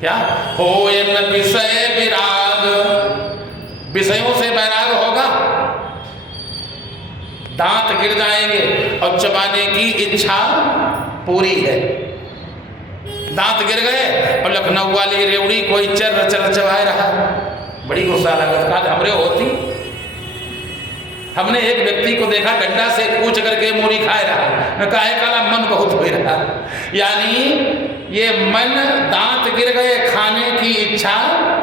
क्या हो न विषय विराग, विषयों से वैराग होगा, दांत गिर जाएंगे और चबाने की इच्छा पूरी है। दांत गिर गए और लखनऊ वाली रेवड़ी कोई चर चर चबाए रहा, बड़ी गुस्सा लगा, कहा हमरे होती। हमने एक व्यक्ति को देखा डंडा से कूच करके मूरी खाए रहा, काहे काला मन बहुत हो रहा। यानी ये मन, दांत गिर गए, खाने की इच्छा,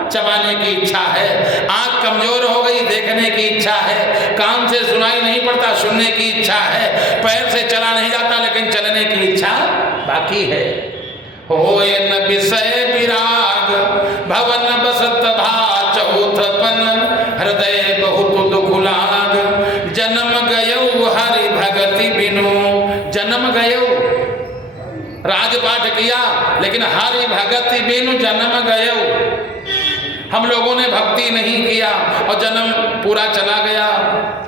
चबाने की इच्छा है, आंख कमजोर हो गई, देखने की इच्छा है, कान से सुनाई नहीं पड़ता, सुनने की इच्छा है, पैर से चला नहीं जाता लेकिन चलने की इच्छा बाकी है। होय न विषय विराग, भवन बसत भा चौथपन, हृदय बहुत दुख लाग, जन्म गयो हरि भगति बिनु। जन्म गयो, राजपाट किया लेकिन हरि भगति बिनु जन्म गयो। हम लोगों ने भक्ति नहीं किया और जन्म पूरा चला गया।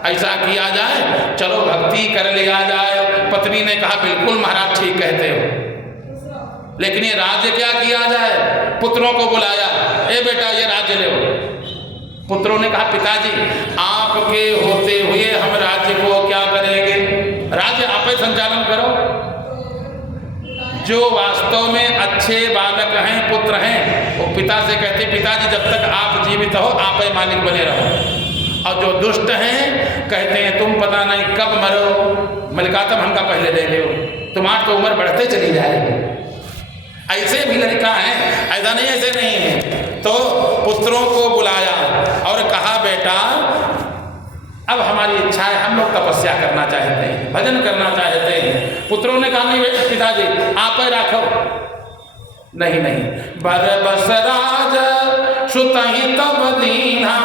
ऐसा किया जाए, चलो भक्ति कर लिया जाए। पत्नी ने कहा बिल्कुल महाराज ठीक कहते हो, लेकिन ये राज्य क्या किया जाए? पुत्रों को बुलाया, ए बेटा ये राज्य ले। पुत्रों ने कहा पिताजी आपके होते हुए हम राज्य को क्या करेंगे? राज्य आप ही संचालन करो। जो वास्तव में अच्छे बालक हैं, पुत्र हैं, वो पिता से कहते पिताजी जब तक आप जीवित हो आप ही मालिक बने रहो। और जो दुष्ट हैं कहते हैं तुम पता नहीं कब मरो, मलिकातम हमका पहले दे दो, तुम्हारी तो उम्र बढ़ते चली जाएगी। ऐसे भी लड़का है, ऐसा नहीं ऐसे नहीं है। तो पुत्रों को बुलाया और कहा बेटा अब हमारी इच्छा है, हम लोग तपस्या करना चाहते हैं, भजन करना चाहते हैं। पुत्रों ने कहा नहीं पिताजी आप ही रखो। नहीं नहीं, बरबस राज सुतहि तब दीना,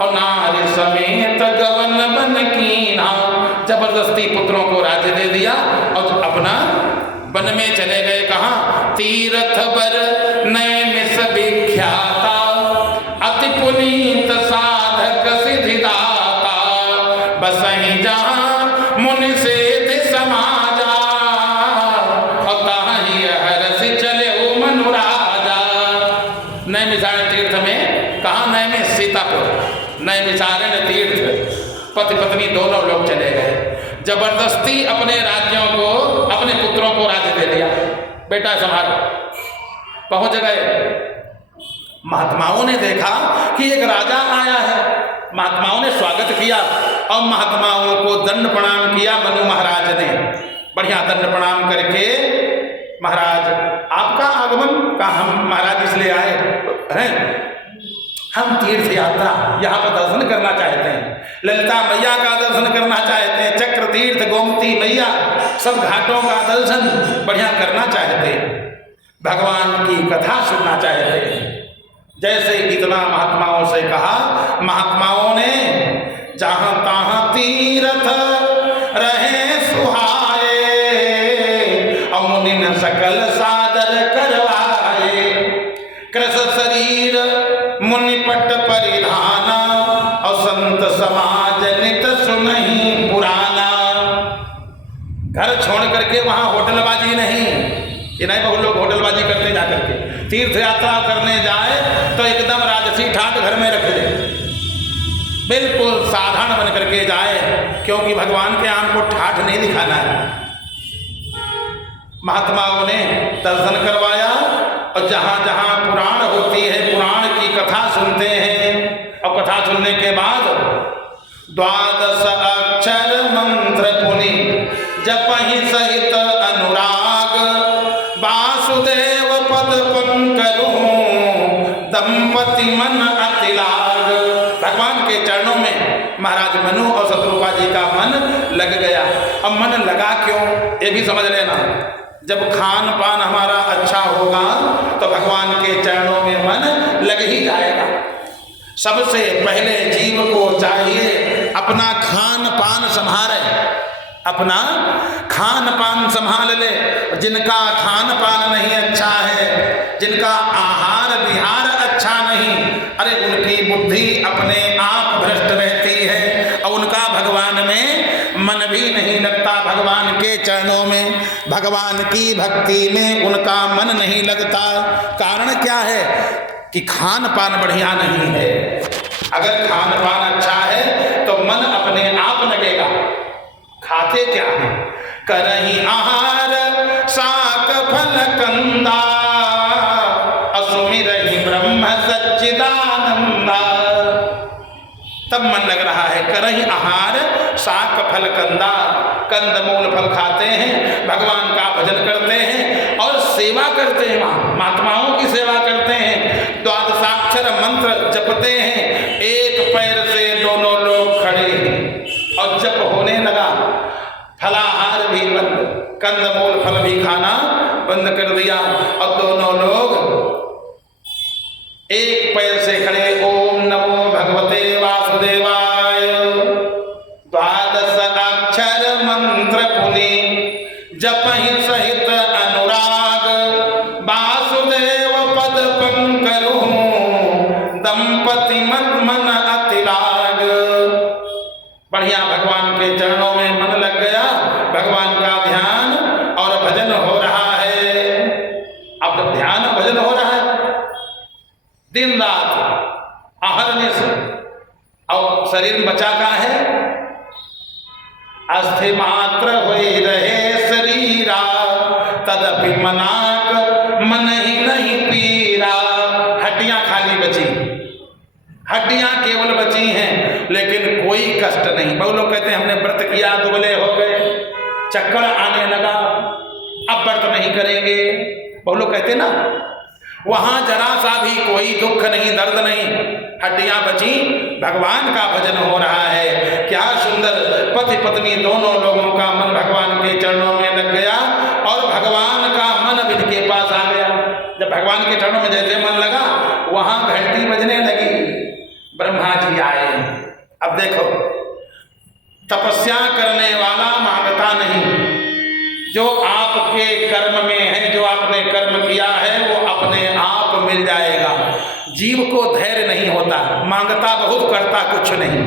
और नारी समेत गवन बन कीना। जबरदस्ती पुत्रों को राज्य दे दिया और अपना वन में चले गए। कहाँ? तीर्थ बर नैमिष विख्याता, अति पुनीत साधक सिद्धिदाता, बसहि जहाँ मुनि सेधि समाजा, और ताहि हरसि चले ओ मनुराजा। नैमिषारण्य तीर्थ में, कहाँ नैमिष? सीतापुर। नैमिषारण्य तीर्थ पति पत्नी दोनों लोग चले गए। जबरदस्ती अपने राज्यों को, अपने पुत्रों को राज्य दे दिया, बेटा संभालो। पहुंच गए, महात्माओं ने देखा कि एक राजा आया है। महात्माओं ने स्वागत किया और महात्माओं को दंड प्रणाम किया। मनु महाराज ने बढ़िया दंड प्रणाम करके, महाराज आपका आगमन का हम महाराज इसलिए आए हैं, हम तीर्थ यात्रा यहाँ पर दर्शन करना चाहते हैं, ललिता मैया का दर्शन करना चाहते हैं, चक्र तीर्थ, गोमती मैया, सब घाटों का दर्शन बढ़िया करना चाहते हैं, भगवान की कथा सुनना चाहते हैं। जैसे इतना महात्माओं से कहा, महात्माओं ने जहाँ तहाँ तीर्थ रहे सुहाए, और मुनि सकल सादर करवाए। कृष शरीर मुनिपट परिधाना, और संत समाज नित सुनहि पुराना। घर छोड़ करके वहां होटलबाजी नहीं, ये नहीं बहुत लोग होटलबाजी करते जा करके। तीर्थ यात्रा करने जाए तो एकदम राजसी ठाट घर में रख दे, बिल्कुल साधारण बन करके जाए, क्योंकि भगवान के आन को ठाठ नहीं दिखाना है। महात्माओं ने दर्शन करवाया और जहाँ जहाँ पुराण होती है, पुराण की कथा सुनते हैं, और कथा सुनने के बाद 12 अक्षर मंत्र पुनि जपहि सहित अनुराग, वासुदेव पद पंकरु दंपति मन अति लाग। भगवान के चरणों में महाराज मनु और शत्रुपा जी का मन लग गया। अब मन लगा क्यों, ये भी समझ लेना। जब खान पान हमारा अच्छा होगा तो भगवान के चरणों में मन लग ही जाएगा। सबसे पहले जीव को चाहिए अपना खान पान संभाले, अपना खान पान संभाल ले। जिनका खान पान नहीं अच्छा है, जिनका आहार विहार अच्छा नहीं, अरे उनकी बुद्धि अपने आप भ्रष्ट रहती है और उनका भगवान में मन भी नहीं लगता। भगवान के चरणों में भगवान भगवान की भक्ति में उनका मन नहीं लगता। कारण क्या है कि खान पान बढ़िया नहीं है। अगर खान पान अच्छा है तो मन अपने आप लगेगा। खाते क्या है? करही आहार शाक फल कंदा, असुमिरहि ब्रह्म सच्चिदानंदा। तब मन लग रहा है। करही आहार शाक फल कंदा, कंद मूल फल खाते हैं, भगवान का भजन करते हैं और सेवा करते हैं, महात्माओं की सेवा करते हैं, द्वादशाक्षर मंत्र जपते हैं। एक पैर से दोनों लोग खड़े हैं और जप होने लगा। फलाहार भी बंद, कंदमूल फल भी खाना बंद कर दिया और दोनों लोग एक पैर से खड़े। ओम नमो भगवते वासुदेवाय, द्वादश अक्षर मंत्र पुनि जपहि सहित अनुराग, वासुदेव पद पंकरु दंपति मत मन अतिलाग। बढ़िया, भगवान के चरणों में मन लग गया, भगवान का ध्यान और भजन हो रहा है। अब जब ध्यान भजन हो रहा है दिन रात आहरने से, और शरीर में बचा का है अस्थि मात्र होई रहे शरीरा, तदपि मनाक मन ही नहीं पीरा। हड्डियां खाली बची, हड्डियां केवल बची हैं, लेकिन कोई कष्ट नहीं। बहुत लोग कहते हैं हमने व्रत किया, दुबले हो गए, चक्कर आने लगा, अब व्रत नहीं करेंगे। बहुत लोग कहते ना, वहां जरा सा भी कोई दुख नहीं, दर्द नहीं, हड्डियां बची, भगवान का भजन हो रहा है। क्या सुंदर, पति पत्नी दोनों लोगों का मन भगवान के चरणों में लग गया और भगवान का मन भी इनके पास आ गया। जब भगवान के चरणों में जैसे मन लगा, वहां घंटी बजने लगी। ब्रह्मा जी आए। अब देखो, तपस्या करने वाला मांगता नहीं। जो आपके कर्म में है, जो आपने कर्म किया है, वो अपने आप मिल जाएगा। जीव को धैर्य नहीं होता, मांगता बहुत, करता कुछ नहीं।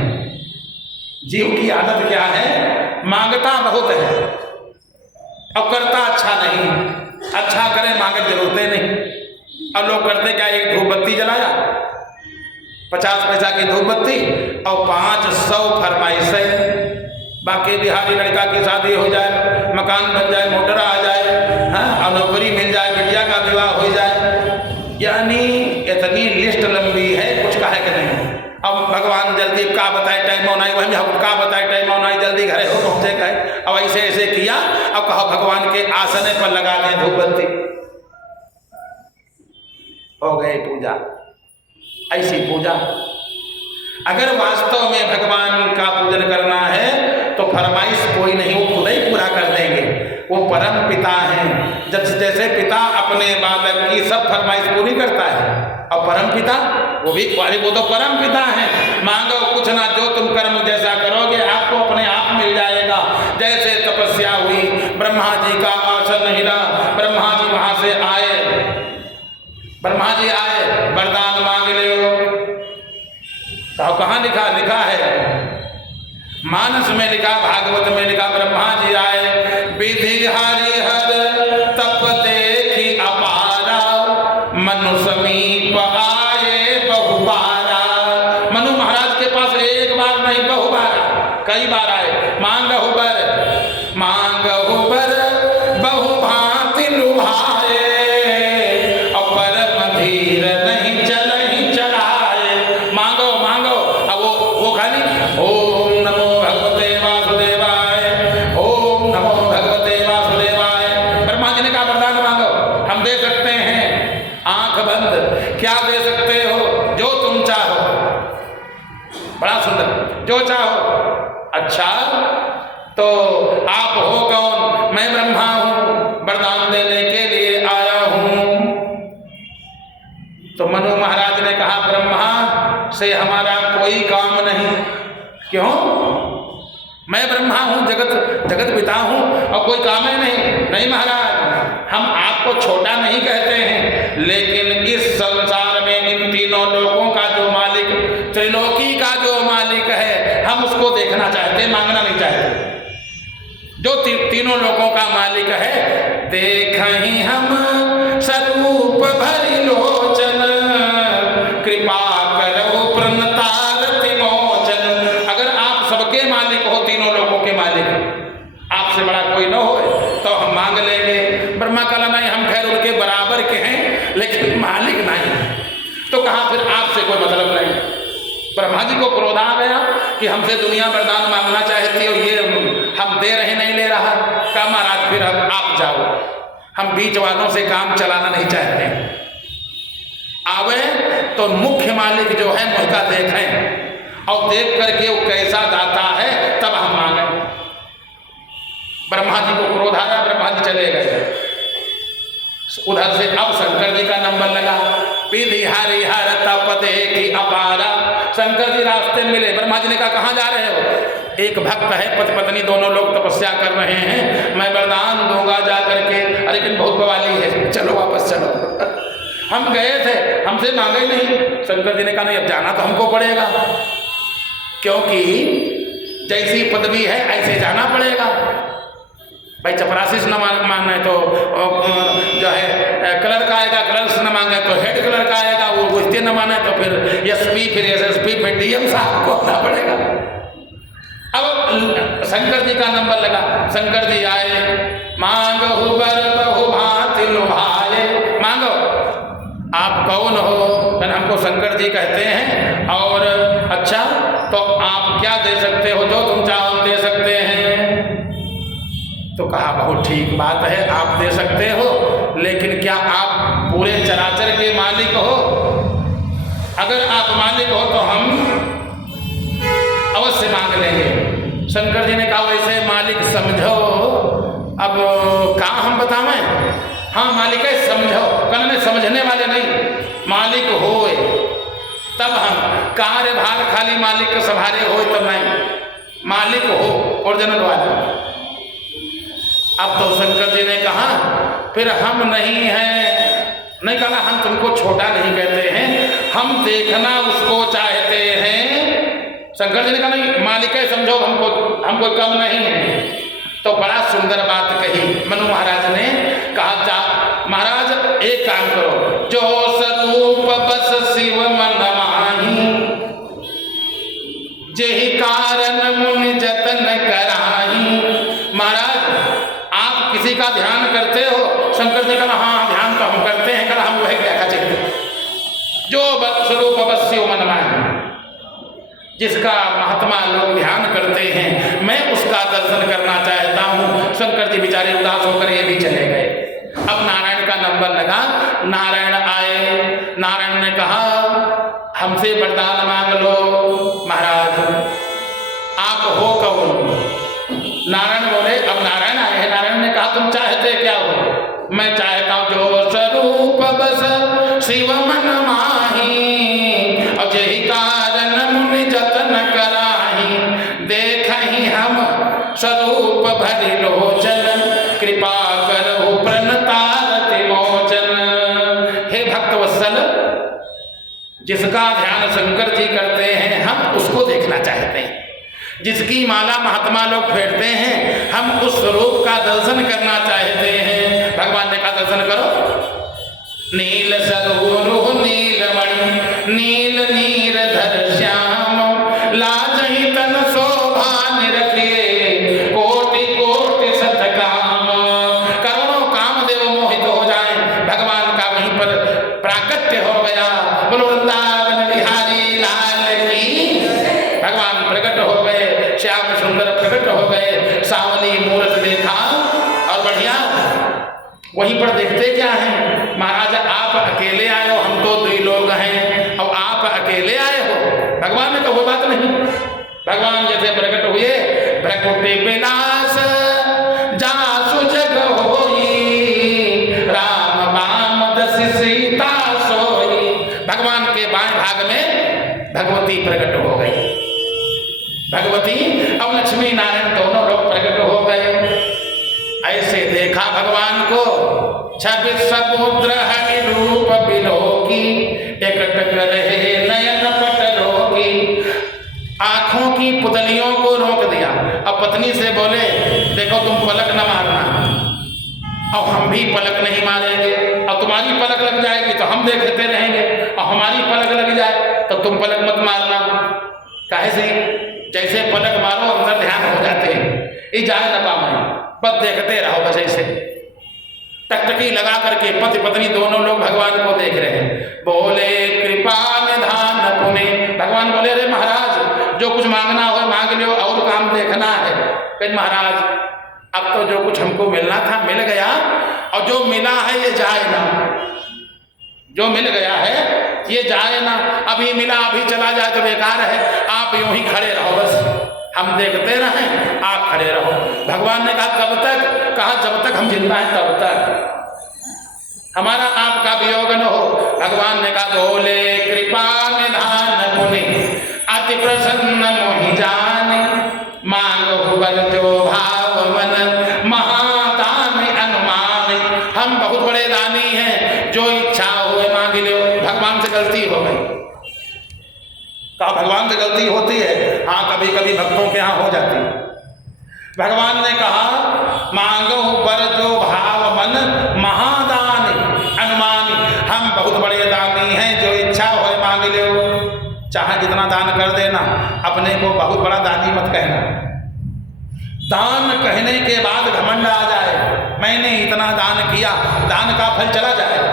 जीव की आदत क्या है? मांगता बहुत है और करता अच्छा नहीं। अच्छा करे, मांगे जरूरतें नहीं। अब लोग करते क्या, एक धूप बत्ती जलाया, 50 पैसा की धूप बत्ती और 500 फरमाइशें। बाकी बिहारी लड़का की शादी हो जाए, मकान बन जाए, मोटर आ जाए, हाँ, और नौकरी मिल जाए, बिटिया का विवाह हो जाए, यानी इतनी लिस्ट लंबी है, कुछ कहे कि नहीं। अब भगवान जल्दी का बताए टाइम होना, वही हम का बताए टाइम होना, जल्दी घरे हो पहुँचे गए। अब ऐसे ऐसे किया, अब कहो भगवान के आसने पर लगा दें धूप बत्ती, हो गई पूजा। ऐसी पूजा, अगर वास्तव में भगवान का पूजन करना है तो फरमाइश कोई नहीं, वो खुद ही पूरा कर देंगे। वो परम पिता हैं। जब जैसे पिता अपने बालक की सब फरमाइश पूरी करता है, और परम पिता वो भी, वो तो परम पिता हैं। मांगो कुछ ना, जो तुम कर्म जैसा करोगे आपको अपने आप मिल जाएगा। जैसे तपस्या हुई, ब्रह्मा जी का आसन हिला, ब्रह्मा जी वहां से आए, ब्रह्मा जी आए, वरदान मांग ले। तो कहाँ लिखा? लिखा है मानस में लिखा, भागवत में लिखा, ब्रह्मा जी आए, विधि हरि हर तप देखी अपारा, मनु समीप आए बहुबारा। मनु महाराज के पास एक बार नहीं, बहुबारा, कई बार आए। मांगहु बर, मांगहु बर बहु भांति लुभाए, अपर मधीर नहीं चलहि चढ़ाए। मांगो मांगो, अब वो खाली ओम नमो भगवते वासुदेवाय, ओम नमो भगवते वासुदेवाय। ब्रह्मा जी ने कहा वरदान मांगो, हम दे सकते हैं, आंख बंद। क्या दे सकते हो? जो तुम चाहो। बड़ा सुंदर, जो चाहो। अच्छा, तो आप हो कौन? मैं ब्रह्मा हूं, वरदान देने के लिए आया हूं। तो मनु महाराज ने कहा ब्रह्मा से हमारा कोई काम नहीं। क्यों? मैं ब्रह्मा हूं, जगत पिता हूं और कोई काम ही नहीं। नहीं महाराज, हम आपको छोटा नहीं कहते हैं, लेकिन इस संसार में इन तीनों लोगों का जो मालिक, त्रिलोकी का जो मालिक है, हम उसको देखना चाहते, मांगना नहीं चाहते। जो तीनों लोगों का मालिक है देखहि हम स्वरूप भरि लोचन, कृपा करो प्रणतारति मोचन। अगर आप सबके मालिक हो, तीनों लोगों के मालिक, आपसे बड़ा कोई न हो तो हम मांग लेंगे। ब्रह्मा कहा नहीं, हम खैर उनके बराबर के हैं लेकिन मालिक नहीं। तो कहा फिर आपसे कोई मतलब नहीं। ब्रह्मा जी को क्रोध आ गया कि हमसे दुनिया वरदान मांगना चाहती हो, ये हम दे रहे नहीं ले रहा। कहा महाराज फिर अब आप जाओ, हम बीच वालों से काम चलाना नहीं चाहते। आवे तो मुख्य मालिक जो है मुझका देखें और देख करके वो कैसा दाता है तब हम मांगे। ब्रह्मा जी को क्रोध आया, ब्रह्मा जी चले गए। उधर से अब शंकर जी का नंबर लगा। विधि हरि हर तपदे की अपारा। शंकर जी रास्ते मिले। ब्रह्मा जी ने कहा कहाँ जा रहे हो? एक भक्त है, पति पत्नी दोनों लोग तपस्या कर रहे हैं, मैं वरदान दूंगा जा करके। अरे लेकिन बहुत बवाली है, चलो वापस चलो। हम गए थे, हमसे मांगे ही नहीं। शंकर जी ने कहा नहीं, अब जाना तो हमको पड़ेगा, क्योंकि जैसी पदवी है ऐसे जाना पड़ेगा। भाई चपरासी से न मांगे तो जो है कलर का आएगा, कलर से न मांगे तो हेड कलर का आएगा, वो गुस्ते न माने तो फिर एसपी, फिर एसएसपी, फिर डीएम साहब को आना पड़ेगा। अब शंकर जी का नंबर लगा। शंकर जी आए, मांगो बर बहु भांति लुभाए। मांगो, आप कौन हो? हमको शंकर जी कहते हैं। और अच्छा तो आप क्या दे सकते हो? जो तुम चाहो दे सकते हैं। तो कहा बहुत ठीक बात है, आप दे सकते हो, लेकिन क्या आप पूरे चराचर के मालिक हो? अगर आप मालिक हो तो हम अवश्य मांग लेंगे। शंकर जी ने कहा वैसे मालिक समझो। अब कहाँ हम बतावें? हाँ मालिक है, समझो। कहने समझने वाले नहीं, मालिक होए तब हम। कार्यभार खाली मालिक के सभारे होए तब नहीं, मालिक हो ओरिजिनल वाला। अब तो शंकर जी ने कहा फिर हम नहीं हैं। नहीं कहा हम तुमको छोटा नहीं कहते हैं, हम देखना उसको चाहते हैं। शंकर जी ने कहा नहीं मालिक है समझो, हमको कम नहीं है। तो बड़ा सुंदर बात कही मनु महाराज ने। कहा जा महाराज एक काम करो, जो स्वरूप बस शिव मन माही, जेहि कारण मुनि जतन कराही। महाराज आप किसी का ध्यान करते हो? शंकर जी का हाँ ध्यान तो हम करते हैं। कहा हम वही क्या चाहिए? जो स्वरूप बस शिव मन माही, जिसका महात्मा लोग ध्यान करते हैं, मैं उसका दर्शन करना चाहता हूँ। शंकर जी बेचारे उदास होकर ये भी चले गए। अब नारायण का नंबर लगा। नारायण आए। नारायण ने कहा हमसे वरदान मांग लो। महाराज आप हो कौन? नारायण बोले। अब नारायण आए हैं। नारायण ने कहा तुम चाहते क्या हो? मैं चाहता हूँ जो स्वरूप बस शिव मन माही, और यही कारण मुनि जतन कराही, देखहि हम स्वरूप भरि लोचन, कृपा करहु प्रणतारति मोचन। हे भक्तवत्सल, जिसका ध्यान शंकर जी करते हैं हम उसको देखना चाहते हैं। जिसकी माला महात्मा लोग फेरते हैं हम उस स्वरूप का दर्शन करना चाहते हैं। भगवान ने कहा दर्शन करो। नील सरोरुह नीलमणि, नील नीरधर श्याम, लाजहि तन शोभा निरखिए, कोटि कोटि सतकाम। करोड़ों कामदेव मोहित हो जाएं, भगवान का वहीं पर प्राकट्य हो गया। बोलो वृंदावन बिहारी लाल की। भगवान प्रकट हो गए, श्याम सुंदर प्रकट हो गए। सावली मूर्त देखा और बढ़िया। वहीं पर देखते क्या है? महाराज आप अकेले आए हो, हम तो 2 लोग हैं, और आप अकेले आए हो। भगवान ने तो वो बात नहीं। भगवान जैसे प्रकट हुए, भ्रकुटि विनाश जासु जग होई, राम बाम दसि सीता सोई। भगवान के बाएं भाग में भगवती प्रकट हो गई। भगवती अब लक्ष्मी नारायण दोनों लोग प्रकट हो गए। ऐसे देखा भगवान को। छवि समुद्र हरि रूप बिलोकी, एकटक रहे नयन पटलोकी। आंखों की पुतलियों को रोक दिया। अब पत्नी से बोले देखो तुम पलक न मारना, और हम भी पलक नहीं मारेंगे, और तुम्हारी पलक लग जाएगी तो हम देखते रहेंगे, और हमारी पलक लग जाए तो तुम पलक मत मारना। काहे से? जैसे पलक मारो अंदर ध्यान हो जाते हैं, ये जाए न पावे, बस देखते रहो। बस ऐसे टकटकी लगा करके पति पत्नी दोनों लोग भगवान को देख रहे हैं। बोले कृपा निधान पुणे। भगवान बोले अरे महाराज जो कुछ मांगना हो मांग लो, और काम देखना है। कहीं महाराज अब तो जो कुछ हमको मिलना था मिल गया, और जो मिला है ये जाए ना, जो मिल गया है ये जाए ना, अभी मिला अभी चला जाए तो बेकार है। आप यूं ही खड़े रहो, बस हम देखते रहें, आप खड़े रहो। भगवान ने कहा कब तक? कहा जब तक हम जिंदा हैं तब तक, हमारा आपका वियोग न हो। भगवान ने कहा बोले कृपा निधान मुनि अति प्रसन्न मोहि जाने, मांगो वर जो भाव मन महादान अनुमान। हम बहुत बड़े दानी हैं, जो इच्छा हुए मांग लो। भगवान से गलती हो गई। कहा भगवान से गलती होती है? हाँ कभी कभी भक्तों के यहाँ हो जाती है। भगवान ने कहा मांगो वर जो भाव मन महादान अनुमान। हम बहुत बड़े दानी हैं, जो इच्छा हो मांग लो। चाहे जितना दान कर देना, अपने को बहुत बड़ा दानी मत कहना। दान कहने के बाद घमंड आ जाए, मैंने इतना दान किया, दान का फल चला जाए।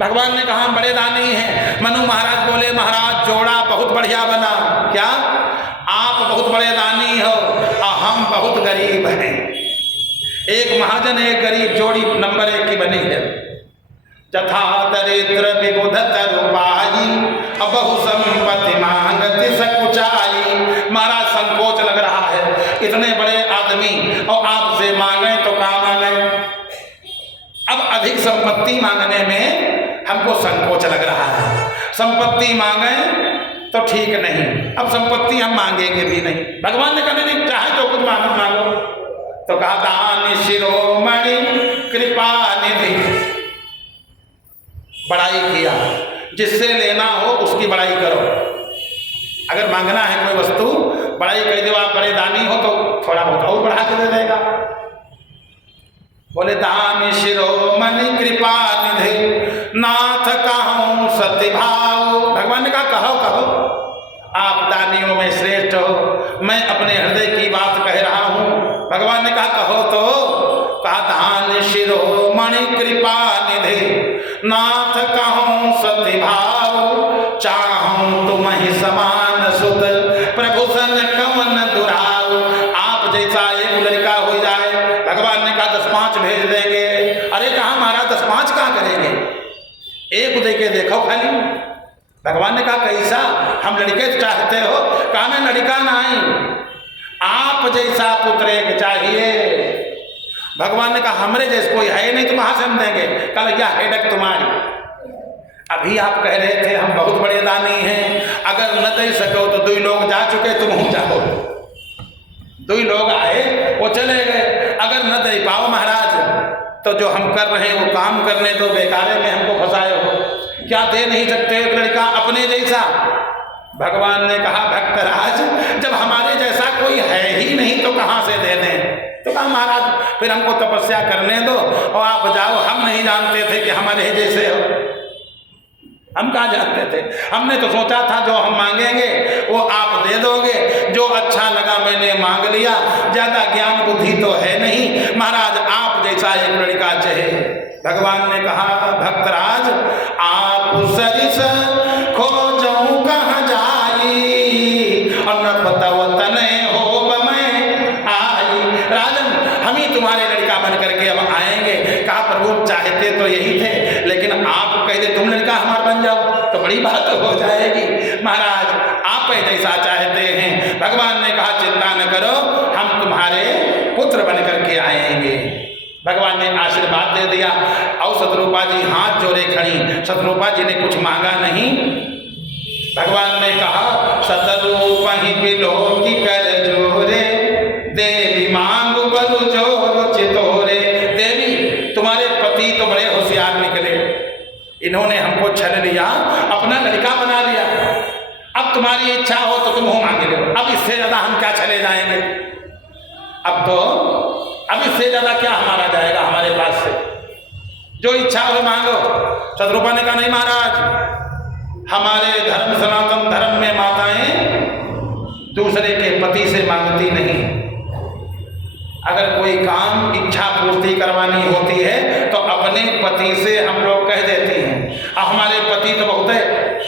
भगवान ने कहा हम बड़े दानी हैं। मनु महाराज बोले महाराज जोड़ा बहुत बढ़िया बना। क्या? आप बहुत बड़े दानी हो और हम बहुत गरीब हैं। एक महाजन एक गरीब जोड़ी नंबर 1 की बनी है। जथा दरिद्र विबुध तरुपाई, बहु संपत्ति मांगति सकुचाई। महाराज संकोच लग रहा है, इतने बड़े आदमी और आपसे मांगे तो काम आ गए। अब अधिक संपत्ति मांगने में हमको संकोच लग रहा है। संपत्ति मांगे तो ठीक नहीं, अब संपत्ति हम मांगेंगे भी नहीं। भगवान ने कहा नहीं, चाहे जो कुछ मांगो मांगो। तो कहा दान शिरोमणि कृपा निधि। बड़ाई किया, जिससे लेना हो उसकी बड़ाई करो। अगर मांगना है कोई वस्तु, बड़ाई कह दो आप बड़े दानी हो तो थोड़ा बहुत और बढ़ा के दे देगा। बोले दान शिरोमणि कृपा निधि नाथ कहूँ सत्य भाव। भगवान ने कहा कहो कहो, आप दानियों में श्रेष्ठ हो, मैं अपने हृदय की बात कह रहा हूँ। भगवान ने कहा कहो तो। कहा दान शिरोमणि कृपा निधि नाथ कहूँ सत्य भाव, चाहूँ तुम ही समान सुत प्रभु सन कवन दुराव। आप जैसा एक लड़का हो जाए। भगवान ने कहा 10-5 भेज देंगे। अरे कहा महाराज 10-5 कहाँ करेंगे, एक दे के देखो खाली। भगवान ने कहा कैसा? हम लड़के चाहते हो? कहा मैं लड़का नहीं, आप जैसा पुत्र एक चाहिए। भगवान ने कहा हमरे जैसे कोई है नहीं तो कहाँ से हम देंगे? कल क्या हेडक तुम्हारी? अभी आप कह रहे थे हम बहुत बड़े दानी हैं, अगर न दे सको तो 2 लोग जा चुके, तुम हो जाओ। 2 लोग आए वो चले गए। अगर न दे पाओ महाराज तो जो हम कर रहे हैं वो काम करने तो बेकारे में हमको फंसाए हो। क्या दे नहीं सकते एक लड़का अपने जैसा? भगवान ने कहा भक्तराज जब हमारे जैसा कोई है ही नहीं तो कहाँ से दे दें? तो कहा महाराज फिर हमको तपस्या करने दो और आप जाओ। हम नहीं जानते थे कि हमारे जैसे हो, हम कहाँ जानते थे? हमने तो सोचा था जो हम मांगेंगे वो आप दे दोगे। जो अच्छा लगा मैंने मांग लिया, ज्यादा ज्ञान बुद्धि तो है नहीं। महाराज आप जैसा एक लड़का चाहिए। भगवान ने कहा भक्तराज आप सरिस खोजऊं कहाँ जाई, और न बताओ तने हो मैं आई। राजन हम ही तुम्हारे लड़का बन करके अब आएंगे। कहा प्रभु चाहते तो यही थे, लेकिन आप कह दे तुम लड़का हमारा बन जाओ तो बड़ी बात हो जाएगी। महाराज आप जैसा चाहते हैं। भगवान ने कहा चिंता न करो, हम तुम्हारे पुत्र बन करके आएंगे। भगवान ने आशीर्वाद दे दिया। और शत्रुपा जी हाथ जोड़े खड़ी। शत्रुपा जी ने कुछ मांगा नहीं। भगवान ने कहा शतरूप ही बिलो की कर जोरे, देवी मांग बलु जोर चितोरे। देवी तुम्हारे पति तो बड़े होशियार निकले, इन्होंने हमको छल लिया, अपना लड़का बना लिया। अब तुम्हारी इच्छा हो तो तुम हो मांग लो, अब इससे ज्यादा हम क्या चले जाएंगे? अब तो अब इससे ज्यादा क्या हमारा जाएगा हमारे पास से? जो इच्छा हो मांगो। शत्रुपा ने कहा नहीं महाराज, हमारे धर्म सनातन धर्म में माताएं दूसरे के पति से मांगती नहीं। अगर कोई काम इच्छा पूर्ति करवानी होती है तो अपने पति से हम लोग कह देती हैं। अब हमारे पति तो बहुत है,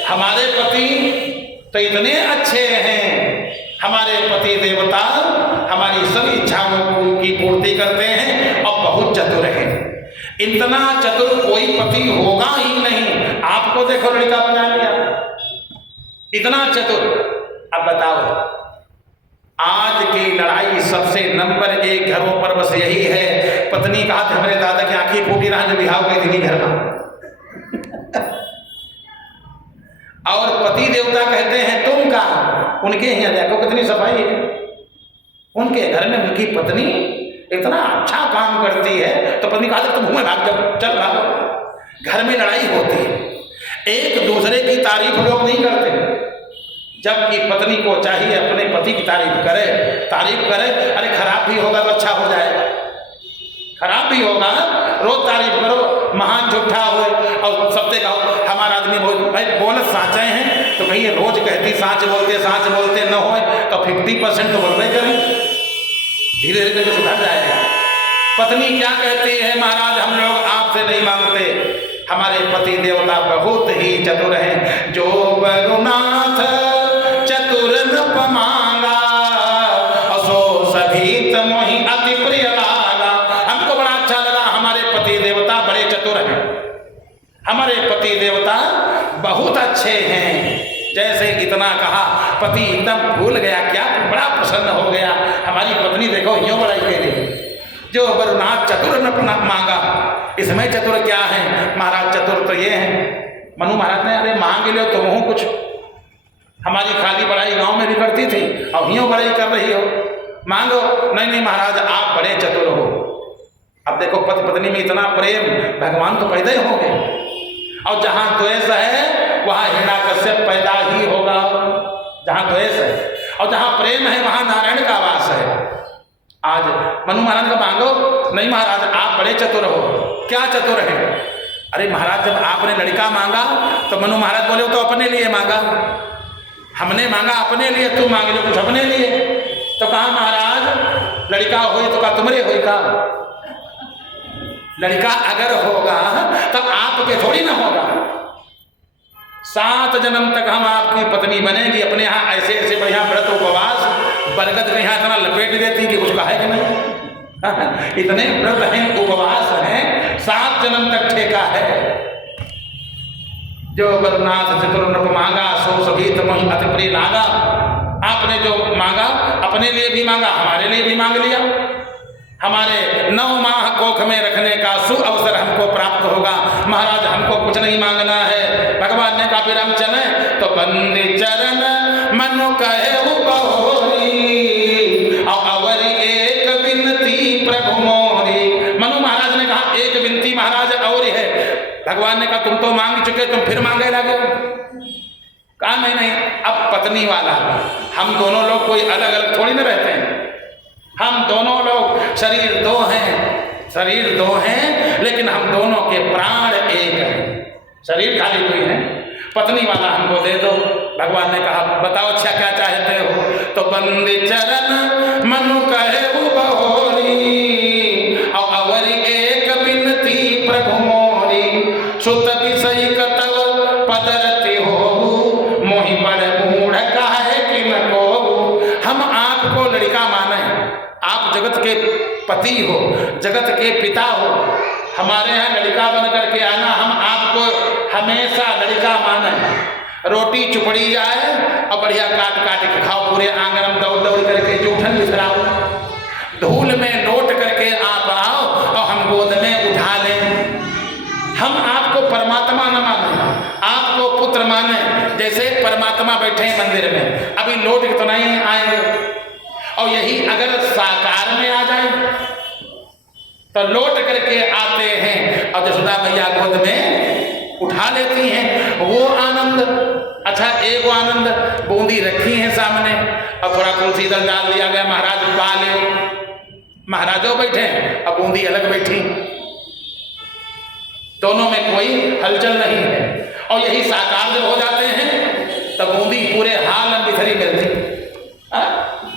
हमारे पति तो इतने अच्छे हैं, हमारे पति देवता हमारी सभी इच्छाओं की पूर्ति करते हैं और बहुत चतुर हैं। इतना चतुर कोई पति होगा ही नहीं। आपको देखो लड़का बना लिया, इतना चतुर। अब बताओ, आज की लड़ाई सबसे नंबर 1 घरों पर बस यही है। पत्नी कहा था हमारे दादा की आंखें फूटी रहा जो बिहाव गई थी घर में और पति देवता कहते हैं तुम कहा, उनके यहाँ देखो कितनी सफाई है। उनके घर में उनकी पत्नी इतना अच्छा काम करती है तो पत्नी कहा तुम घूमे भाग जाओ, चल भागो। घर में लड़ाई होती है, एक दूसरे की तारीफ लोग नहीं करते, जबकि पत्नी को चाहिए अपने पति की तारीफ करे। अरे खराब भी होगा तो अच्छा हो जाएगा, खराब भी होगा रोज तारीफ करो, महान झूठा हो और सबसे कहो हमारा आदमी भाई बोलत साँचे हैं तो कहीं रोज कहती साँच बोलते न हो तो 50% तो बोलते करें, धीरे धीरे तो सुधर जाएगा। पत्नी क्या कहती है, महाराज हम लोग आपसे नहीं मांगते, हमारे पति देवता बहुत ही चतुर हैं। जो बरुनाथ चतुर नृप मांगा असो सभी तमोहि अति प्रिय लागा। हमको बड़ा अच्छा लगा, हमारे पति देवता बड़े चतुर हैं, हमारे पति देवता बहुत अच्छे हैं। जैसे इतना कहा पति एकदम भूल गया, क्या बड़ा प्रसन्न हो गया। हमारी पत्नी देखो यूं बड़ाई के लिए, जो बरुनाथ चतुर नृप मांगा। इसमें चतुर क्या है महाराज? चतुर तो ये है, मनु महाराज ने अरे मांग लो तुम हो कुछ, हमारी खाली बड़ाई गांव में भी करती थी और यूं बड़ाई कर रही हो, मांगो। नहीं महाराज आप बड़े चतुर हो। अब देखो पति पत्नी में इतना प्रेम, भगवान तो पैदा ही होंगे, और जहां द्वेष है वहां हिरण्याकश्यप पैदा ही होगा। जहां द्वेष है और जहां प्रेम है वहां नारायण का वास है। आज मनु महाराज को मांगो, नहीं महाराज आप बड़े चतुर हो। क्या चतुर है? अरे महाराज जब आपने लड़का मांगा तो मनु महाराज बोले तो अपने लिए मांगा, हमने मांगा अपने लिए, तुम मांग लो कुछ अपने लिए। तो कहा महाराज लड़का हो तो का तुम्हारे हो का, लड़का अगर होगा तो आपके थोड़ी ना होगा। 7 जन्म तक हम आपकी पत्नी बनेगी। अपने यहाँ ऐसे ऐसे बढ़िया व्रत उपवास बरगद के यहाँ इतना लपेट देती कि कुछ कहे कि नहीं इतने व्रत हैं उपवास हैं, 7 जन्म तक ठेका है। जो बरुनाथ चतुर नृप मांगा सो सभी तमोहि अति प्रिय लागा। आपने जो मांगा अपने लिए भी मांगा, हमारे लिए भी मांग लिया। हमारे 9 माह कोख में रखने का सुअवसर हमको प्राप्त होगा। महाराज हमको कुछ नहीं मांगना है। भगवान ने कहा फिर हम चले तो बंदी चरण मनु कहे बहोरी और अवरी एक विनती प्रभु मोरी। मनु महाराज ने कहा एक विनती महाराज और है। भगवान ने कहा तुम तो मांग चुके, तुम फिर मांगे लगे। कहा नहीं, अब पत्नी वाला हम दोनों लोग कोई अलग अलग थोड़ी ना रहते हैं। हम दोनों लोग शरीर दो हैं लेकिन हम दोनों के प्राण एक हैं। शरीर खाली कोई है, पत्नी वाला हमको दे दो। भगवान ने कहा बताओ अच्छा क्या चाहते हो? तो बंदी चरण मनु कहे बहोरी और अवरी एक बिनती प्रभु मोरी। सुत विषय कतव पदरति हो मोहि बड़ मूढ़ काहे किन को। हम आपको लड़का माने, आप जगत के पति हो, जगत के पिता हो, हमारे यहाँ लड़का बन करके आना, हम आपको हमेशा लड़का माने। रोटी चुपड़ी जाए और बढ़िया काट काट के खाओ, पूरे आंगन में दौड़ दौड़ करके जूठन बिखराओ, धूल में लौट करके आप आओ और हम गोद में उठा लें। हम आपको परमात्मा न माने, आपको पुत्र माने। जैसे परमात्मा बैठे हैं मंदिर में, अभी लौट के तो नहीं आएंगे। और यही अगर साकार में आ जाए तो लौट करके आते हैं और जसोदा मैया गोद में उठा लेती हैं। वो आनंद, अच्छा एक आनंद, बूंदी रखी है सामने और थोड़ा तुलसी दल डाल दिया गया, महाराज पा ले। महाराजों बैठे, अब बूंदी अलग बैठी, दोनों में कोई हलचल नहीं है। और यही साकार जब हो जाते हैं तब बूंदी पूरे हाल में बिखरी मिलती,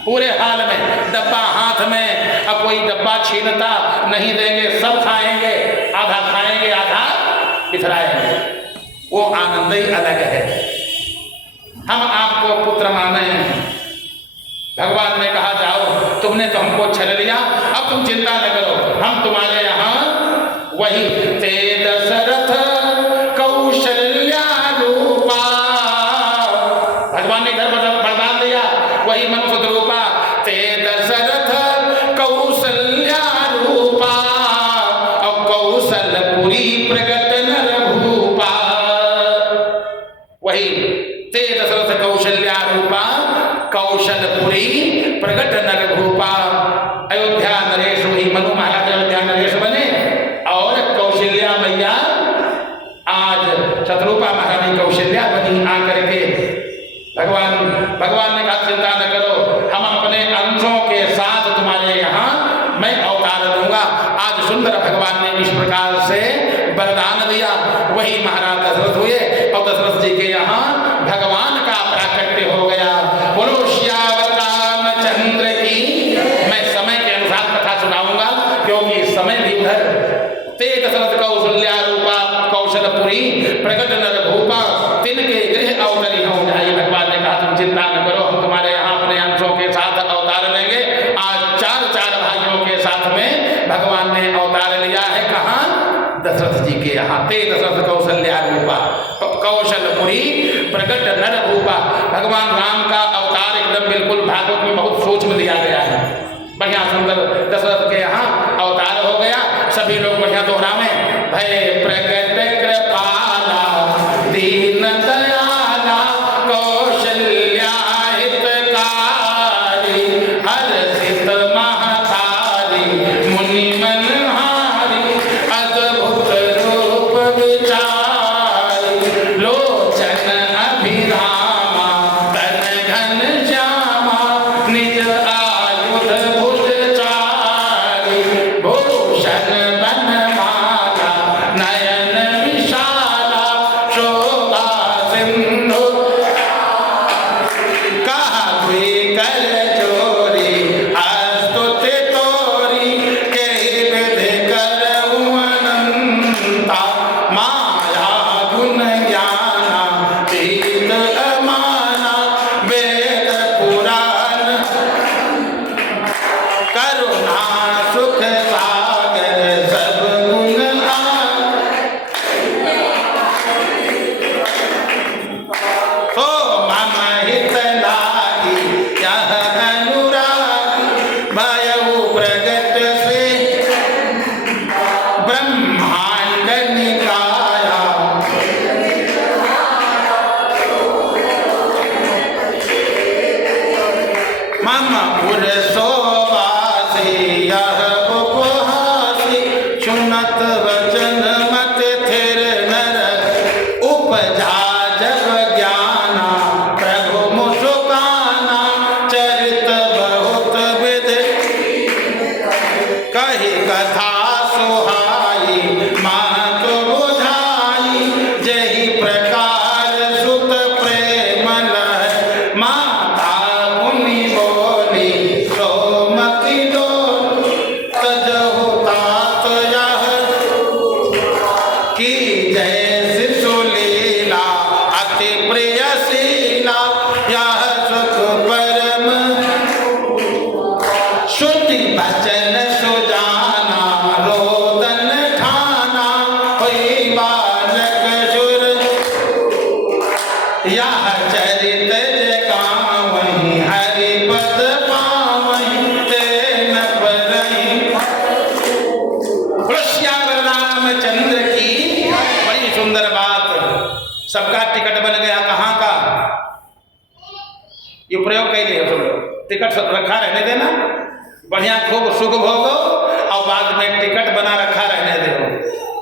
पूरे हाल में, डब्बा हाथ में, अब कोई डब्बा छीनता नहीं देंगे, सब खाएंगे, आधा खाएंगे आधा बिखराएंगे, वो आनंद ही अलग है। हम आपको पुत्र माने हैं, भगवान ने कहा जाओ, तुमने तो हमको छल लिया, अब तुम चिंता न करो, हम तुम्हारे यहाँ वही ते दशरथ कौशल्या रूपा, भगवान ने घर वरदान दिया, वही मनुष्य रूपा, ते दशरथ कौशल्या रूपा, और कौशलपुरी प्रगट नर भूपा, वही ते दशरथ कौशल्या रूपा, कौशलपुरी प्रगट नर भूपा। अयोध्या नरेश, वही मनु महाराज अयोध्या नरेश बने, और कौशल्या मैया आज शत्रुपा महारानी कौशल्या बनी आकर के। भगवान ने कहा चिंता न करो, हम अपने अंशों के साथ तुम्हारे यहाँ मैं अवतार दूंगा। आज सुंदर भगवान ने इस प्रकार से वरदान दिया, वही महाराज दशरथ हुए, और दशरथ जी के यहाँ भगवान का प्राकट्य हो गया। बोलो श्यावर रामचंद्र की। मैं समय के अनुसार कथा सुनाऊंगा, क्योंकि समय भी उधर। ते दशरथ कौशल्या रूपा, कौशलपुरी प्रगट नर भूपा, तिनके गृह अवतरी हो जाए। भगवान ने कहा तुम चिंता न करो, हम तुम्हारे यहाँ अपने अंशों के साथ अवतार लेंगे। आज चार भाइयों के साथ में भगवान ने अवतार लिया है। कहाँ? दशरथ जी के यहाँ। ते दशरथ कौशल्या रूपा, कौशलपुरी प्रगट नर भूपा। भगवान राम का अवतार एकदम बिल्कुल भागवत में बहुत सूक्ष्म दिया गया है, बढ़िया सुंदर। दशरथ के यहाँ अवतार हो गया, सभी लोग बढ़िया दोहरावे, भय प्रगट कृपाला दीन दयाला कौशल्या हितकारी, हर्षित महतारी मुनि मनहारी, अद्भुत रूप विचारी, लोचन अभिरामा तन घन श्यामा, निज आयुध भुजचारी, भूषण बनमाला नयन विशाला, शोभा सिंधु कहा कोई कर चोरी, स्तुति तोरी कही विधि करऊं अनंता, माया गुण ज्ञाना तीत अमाना, वेद पुराण करुणा सुख सागर सब गुण तो मम हित लागी यह अनुरागी, भयउ प्रगट से ब्रह्मांड निकाया, मम पुर शोभासी यह उपहासी, सुनत वचन मत थिर नर, उपजा जब ज्ञाना प्रभु मुस्काना, चरित बहुत विध कही कथा सुहाई, महत बुझाई, जही प्रकार सुत प्रेम लहै, माता मुनि बोली सोमति डोल, तजहु तात यह की जय शिशु लीला, अति प्रिय शीला, यह सुख परम श्रुति बचन सुजाना, रोदन ठाना, हुई बालक सुर, यह चरित जगावहीं, हरि पद पावहीं, तेन परहीं। श्यावर रामचंद्र की। बड़ी सुंदर बात, सबका टिकट बन गया। कहाँ का? ये प्रयोग कर लिया तुम लोग, टिकट रखा रहने देना, बढ़िया खूब सुख भोगो, और बाद में टिकट बना रखा रहने दो।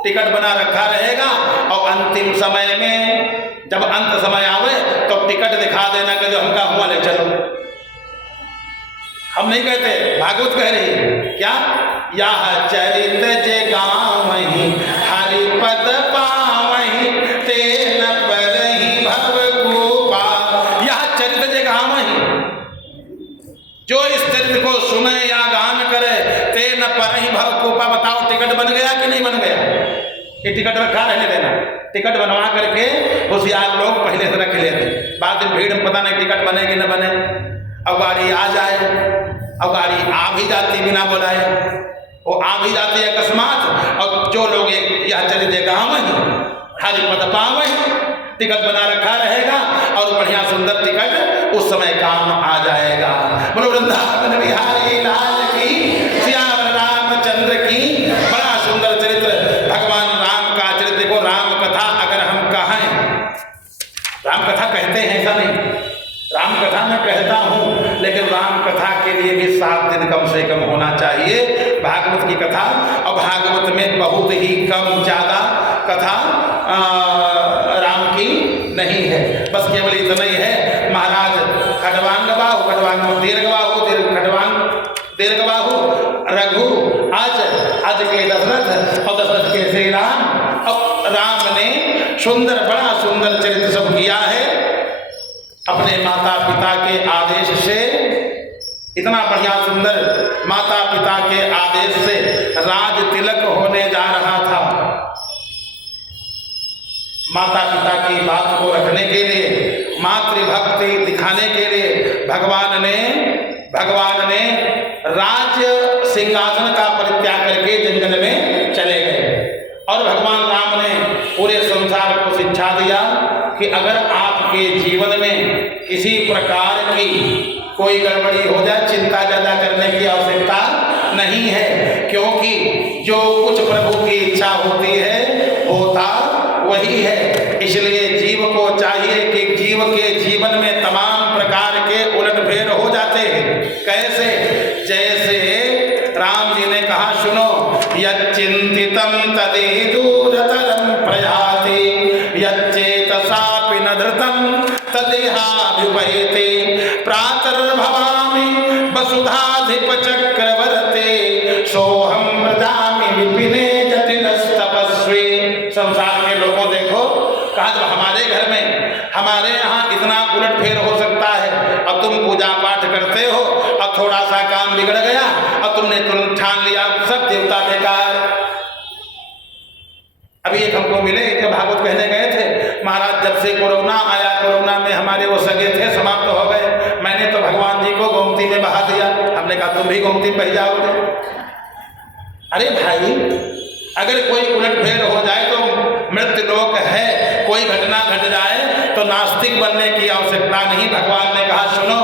टिकट बना रखा रहेगा, और अंतिम समय में जब अंत समय आवे तो टिकट दिखा देना कि जो हमका हुआ ले चलो। हम हम नहीं कहते, भागवत कह रही है क्या, यह चरित जे गावहीं हरिपद पावहीं तेन परहि भव गोपा। यह चरित जे गावहीं, जो इस चरित्र को सुने या गान करे, तेन परहि भव गोपा। बताओ टिकट बन गया कि नहीं बन गया? ये टिकट रखा रहने देना, टिकट बनवा करके होशियार लोग पहले से रख लेते, बाद में भीड़ में पता नहीं टिकट बने कि न बने। अब गाड़ी आ जाए, अब गाड़ी आ भी जाती बिना बुलाए, वो आ भी जाती है अकस्मात। और जो लोग यह चरित्र गावहीं हरिपद पावहीं, टिकट बना रखा रहेगा और बढ़िया सुंदर टिकट उस समय काम आ जाएगा। बोलो वृंदावन बिहारी लाल की, सियावर रामचंद्र की। बड़ा सुंदर चरित्र भगवान राम का चरित्र को राम कथा अगर हम कहें, राम कथा कहते हैं ऐसा नहीं, राम कथा मैं कहता हूँ, लेकिन राम कथा के लिए भी 7 दिन कम से कम होना चाहिए भागवत की कथा। और भागवत में बहुत ही कम ज्यादा कथा राम की नहीं है, बस केवल इतना ही है। महाराज खडवांग बाहु, खडवांग दीर्घबाहु, खडवांग दीर्घबाहु रघु आज के दशरथ और दशरथ के श्री राम। अब राम ने सुंदर, बड़ा सुंदर चरित्र सब किया है अपने माता पिता के आदेश से। इतना बढ़िया सुंदर माता पिता के आदेश से राज तिलक होने जा रहा था। माता पिता की बात को रखने के लिए, मातृभक्ति दिखाने के लिए भगवान ने राज सिंहासन का परित्याग करके जंगल में चले गए। और भगवान राम ने पूरे संसार को शिक्षा दिया कि अगर आपके जीवन में किसी प्रकार की कोई गड़बड़ी हो जाए, चिंता ज्यादा करने की आवश्यकता नहीं है, क्योंकि जो कुछ प्रभु की इच्छा होती है होता वही है। इसलिए जीव को चाहिए कि जीव के जीवन में तमाम प्रकार के उलटफेर हो जाते हैं। कैसे? जैसे राम जी ने कहा, सुनो, यच्चिंतितं तदेहि दूरतरं प्रयाति, यच्चेतसापि न धृतं तदेहाभ्युपैते, प्रातर्भवामि वसुधाधिप चक्रवर्ते, सोहं व्रजामि विपिने जटिलस्तपस्वी। संसार के लोगों देखो, कहा जब हमारे घर में, हमारे यहाँ इतना उलटफेर हो सकता है और तुम पूजा पाठ करते हो और थोड़ा सा काम बिगड़ गया और तुमने तुरंत ठान लिया सब देवता बेकार। अभी एक हमको मिले, जब भागवत कहने गए थे, महाराज जब से कोरोना आया, कोरोना में हमारे वो सगे थे समाप्त हो गए, मैंने तो भगवान जी को गोमती में बहा दिया। हमने कहा तुम भी गोमती में बह जाओगे। अरे भाई, अगर कोई उलटफेर हो जाए तो मृत्यु लोक है, कोई घटना घट जाए तो नास्तिक बनने की आवश्यकता नहीं। भगवान ने कहा, सुनो,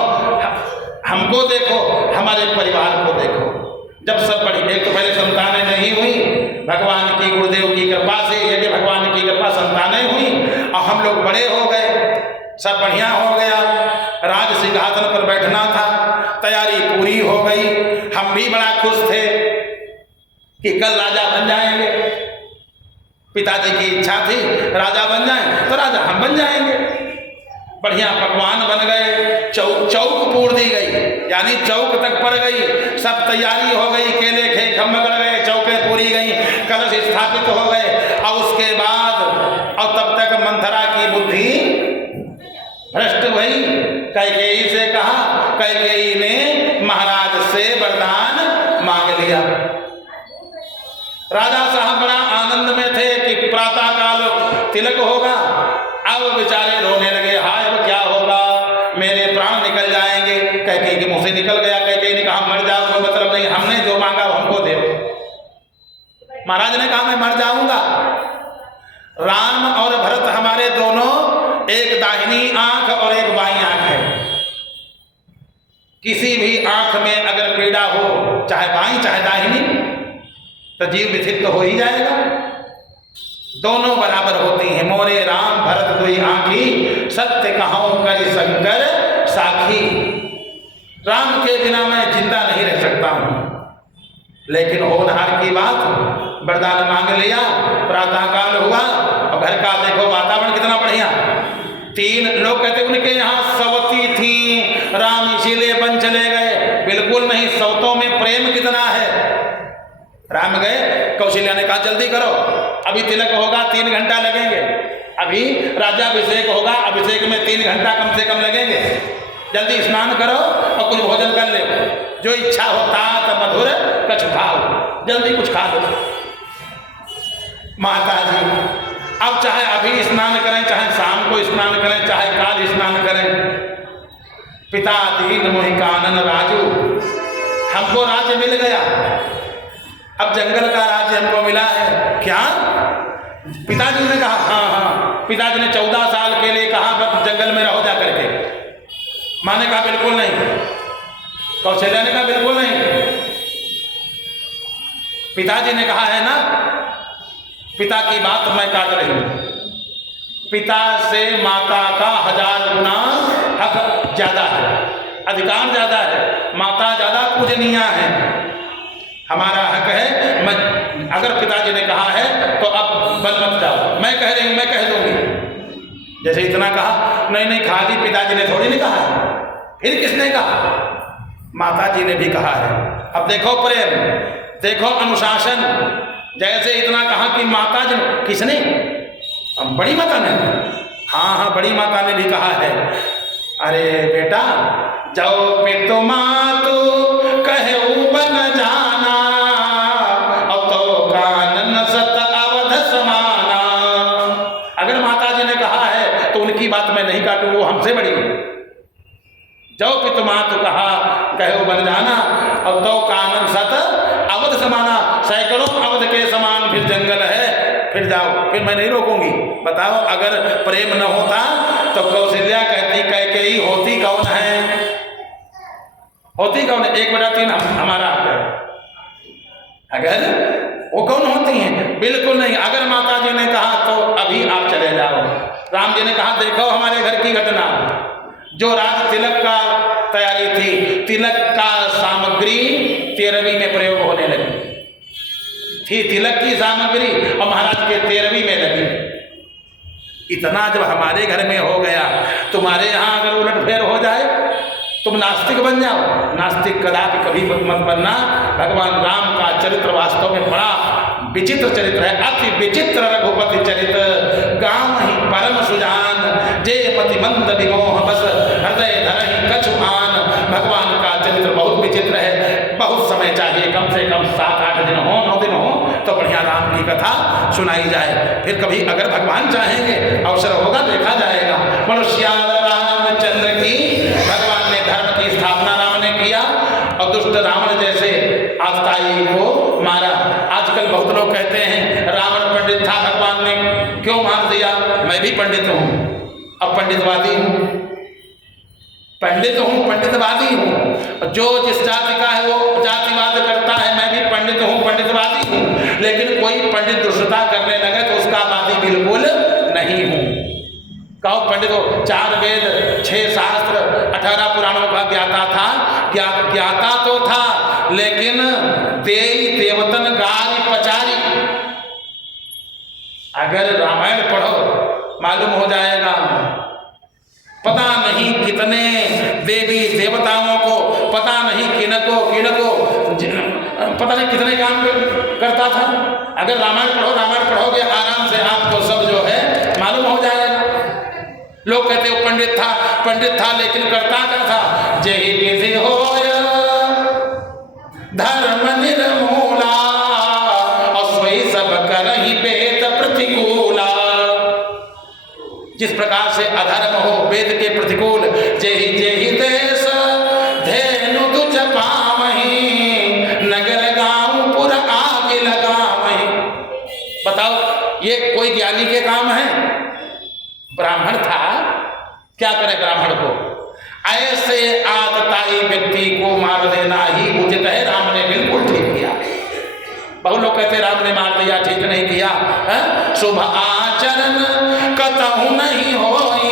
हमको देखो, हमारे परिवार को देखो। जब सब बड़ी, एक तो पहले संतानें नहीं हुई, भगवान की गुरुदेव की कृपा से, यज्ञ भगवान की कृपा संतानें हुई और हम लोग बड़े हो गए, सब बढ़िया हो गया। राज सिंहासन पर बैठना था, तैयारी पूरी हो गई। हम भी बड़ा खुश थे कि कल राजा बन जाएंगे। पिताजी की इच्छा थी राजा बन जाए, तो राजा हम बन जाएंगे। बढ़िया पकवान बन गए, चौक पूर दी गई, यानी चौक तक पड़ गई, सब तैयारी हो गई, केले खे खम्भ गड़ गए, चौकें पूरी गई, कलश स्थापित हो गए। और उसके बाद, और तब तक मंथरा की बुद्धि भ्रष्ट हुई। कैकेयी से कहा, कैकेयी ने महाराज से वरदान मांग लिया। राजा साहब बड़ा आनंद में थे कि प्रातः काल तिलक होगा। अब बेचारे रोने लगे, हाय अब क्या होगा, मेरे प्राण निकल जाएंगे। कैकेयी के मुंह से निकल गया। कैकेयी ने कहा, मर जाओ, कोई मतलब नहीं, हमने जो मांगा हमको दे। महाराज ने कहा, मैं मर जाऊंगा। राम और भरत हमारे दोनों, एक दाहिनी आंख और एक बाईं आंख है। किसी भी आंख में अगर पीड़ा हो, चाहे बाईं चाहे दाहिनी, तो जीव व्यथित तो हो ही जाएगा। दोनों बराबर होती हैं। मोरे राम भरत दुई आंखी, सत्य कहूं कर शंकर साखी। राम के बिना मैं जिंदा नहीं रह सकता हूं। लेकिन होनहार की बात, वरदान मांग लिया, प्रातः काल हुआ और घर का देखो वातावरण कितना बढ़िया। 3 लोग कहते उनके यहाँ सवती थी, राम इसीलिए बन चले गए। बिल्कुल नहीं राम गए, कौशल्या ने कहा जल्दी करो, अभी तिलक होगा 3 घंटा लगेंगे, अभी राज्याभिषेक होगा, अभिषेक में 3 घंटा कम से कम लगेंगे, जल्दी स्नान करो और कुछ भोजन कर ले, जो इच्छा हो तात मधुर कछु खाओ, जल्दी कुछ खा लो। माता जी अब चाहे अभी स्नान करें, चाहे शाम को स्नान करें, चाहे काल स्नान करें, पिता दीन मोहि कानन राजू, हमको राज्य मिल गया, अब जंगल का राज्य हमको मिला है। क्या? पिताजी ने कहा हाँ हाँ, पिताजी ने 14 साल के लिए कहा बस जंगल में रहो जा करके। माँ ने कहा बिल्कुल नहीं, कौशल्या ने कहा बिल्कुल नहीं। पिताजी ने कहा है ना, पिता की बात मैं काट रही हूं, पिता से माता का 1000 गुना हक ज्यादा है, अधिकार ज्यादा है, माता ज्यादा पूजनीय है, हमारा हक है। मैं अगर पिताजी ने कहा है तो अब बल मत जाओ, मैं कह रही हूं, मैं कह दूंगी। जैसे इतना कहा, नहीं नहीं खाली पिताजी ने थोड़ी नहीं कहा, फिर किसने कहा? माता जी ने भी कहा है। अब देखो प्रेम, देखो अनुशासन, जैसे इतना कहा कि माता जी, किसने? बड़ी माता ने, हाँ हाँ बड़ी माता ने भी कहा है, अरे बेटा जाओ पितु मातु कहे बन जाना, अब तो कानन सत अवध समाना। अगर माता जी ने कहा है तो उनकी बात मैं नहीं काटूं, वो हमसे बड़ी है। जाओ पितु मातु कहा कहे बन जाना, अब तो कानन सत अवध समाना, सैकड़ों अवध के समान फिर जंगल है, फिर जाओ, फिर मैं नहीं रोकूंगी। बताओ अगर प्रेम न होता तो कौशल्या कहती कैकेयी होती कौन है? होती कौन है? 1/3 हमारा हक है, अगर वो कौन होती हैं? बिल्कुल नहीं। अगर माता जी ने कहा तो अभी आप चले जाओ। राम जी ने कहा देखो हमारे घर की घटना, जो राज तिलक का तैयारी थी, तिलक का सामग्री 13वीं में प्रयोग होने लगी थी, तिलक की सामग्री और महाराज के 13वीं में लगी। इतना जब हमारे घर में हो गया, तुम्हारे यहाँ अगर उलटफेर हो जाए, तुम नास्तिक बन जाओ। नास्तिक कदापि कभी मत बनना। भगवान राम का चरित्र वास्तव में बड़ा विचित्र चरित्र है, अति विचित्र रघुपति चरित्र, गाँव ही परम सुजान, जे मति मंद विमोह बस हृदय धरहि कछु आन। भगवान का चरित्र बहुत विचित्र है, बहुत समय चाहिए, कम से कम 7-8 दिन हो, 9 दिन हो तो बढ़िया राम की कथा सुनाई जाए। फिर कभी अगर भगवान चाहेंगे अवसर होगा, देखा जाएगा। मनुष्य रामचंद्र की, भगवान ने धर्म की स्थापना राम ने किया और दुष्ट रावण जैसे आतताई को मारा। आजकल बहुत लोग कहते हैं रावण पंडित था, भगवान ने क्यों मार दिया? मैं भी पंडित हूँ, अब पंडितवादी हूँ, पंडित हूँ, पंडितवादी हूँ। जो जिस जाति का है वो जातिवाद करता है, मैं भी पंडित हूँ, पंडितवादी हूँ। लेकिन कोई पंडित दुष्टता करने लगे तो उसका वादी बिल्कुल नहीं हूँ। कहो पंडित हो, 4 वेद, 6 शास्त्र, 18 पुराणों का ज्ञाता था, ज्ञाता तो था, लेकिन देई देवतन गाली पचारी। अगर रामायण पढ़ो मालूम हो जाएगा, पता नहीं कितने देवी देवताओं को, पता नहीं किनको पता नहीं कितने काम करता था। अगर रामायण पढ़ोगे आराम से आपको सब जो है मालूम हो जाएगा। लोग कहते हो पंडित था लेकिन करता क्या था? जय विधि होय धर्म निर्मूला, असोई सब करहि वेद प्रतिकूला। जिस प्रकार से अधर्म हो वेद के प्रतिकूल, जेहि जेहि देश धेनु तुझ पावहि, नगर गांव पुर आग लगावहि। बताओ ये कोई ज्ञानी के काम है? ब्राह्मण था, क्या करे ब्राह्मण को? ऐसे आतताई व्यक्ति को मार देना ही उचित है। राम ने बिल्कुल ठीक किया। बहुत लोग कहते राम ने मार दिया, ठीक नहीं किया। शुभ आचरण कतहु नहीं होई,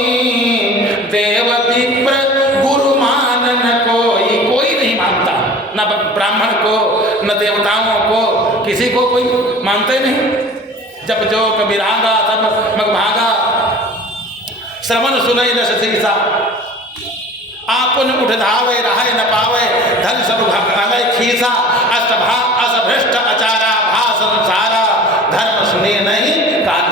देव विप्र गुरु मानन कोई नहीं मानता, न ब्राह्मण को न देवताओं को, किसी को कोई मानते नहीं। जब जो कबीरागा तब मगभागा, श्रवण सुनई न सतीसा। आपुन उठ धावे रहे न पावे धन सब अलय खीसा अस्तभा असभ्रष्ट अचारा भा संसारा धर्म सुने नहीं कान।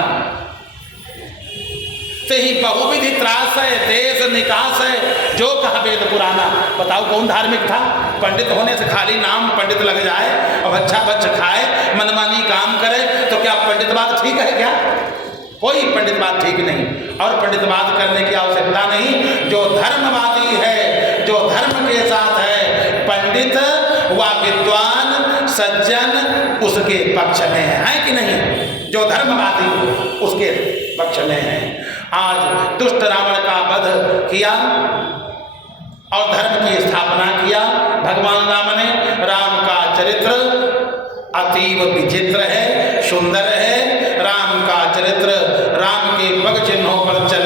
ते ही बहुविधि त्रास है देश निकास है जो कहा वेद पुराना। बताओ कौन धार्मिक था? पंडित होने से खाली नाम पंडित लग जाए और अच्छा बच्च खाए मनमानी काम करे तो क्या पंडित बात ठीक है? क्या कोई पंडित बात ठीक नहीं और पंडित बात करने की आवश्यकता नहीं। जो धर्मवादी है जो धर्म के साथ है पंडित व विद्वान सज्जन उसके पक्ष में है कि नहीं? जो धर्मवादी उसके पक्ष में है। आज दुष्ट रावण का वध किया और धर्म की स्थापना किया भगवान राम ने। राम का चरित्र अतीव विचित्र है, सुंदर है। राम का चरित्र राम के पग चिन्हों पर चल